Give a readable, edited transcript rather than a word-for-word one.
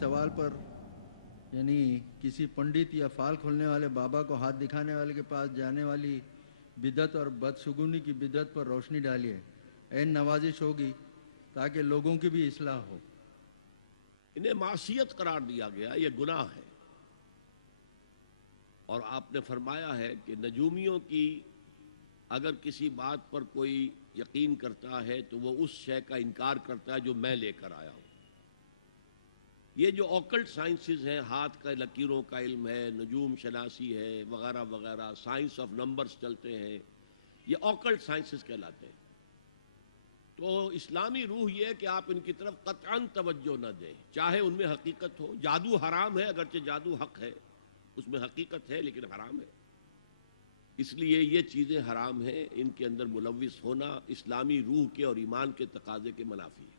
سوال پر یعنی کسی پنڈت یا فال کھولنے والے بابا کو ہاتھ دکھانے والے کے پاس جانے والی بدعت اور بدشگونی کی بدعت پر روشنی ڈالیے. عین نوازش ہوگی تاکہ لوگوں کی بھی اصلاح ہو. انہیں معصیت قرار دیا گیا، یہ گناہ ہے. اور آپ نے فرمایا ہے کہ نجومیوں کی اگر کسی بات پر کوئی یقین کرتا ہے تو وہ اس شے کا انکار کرتا ہے جو میں لے کر آیا ہوں. یہ جو اوکلٹ سائنسز ہیں، ہاتھ کا لکیروں کا علم ہے، نجوم شناسی ہے وغیرہ وغیرہ، سائنس آف نمبرز چلتے ہیں، یہ اوکلٹ سائنسز کہلاتے ہیں. تو اسلامی روح یہ ہے کہ آپ ان کی طرف قطعاً توجہ نہ دیں، چاہے ان میں حقیقت ہو. جادو حرام ہے، اگرچہ جادو حق ہے، اس میں حقیقت ہے لیکن حرام ہے. اس لیے یہ چیزیں حرام ہیں، ان کے اندر ملوث ہونا اسلامی روح کے اور ایمان کے تقاضے کے منافی ہے.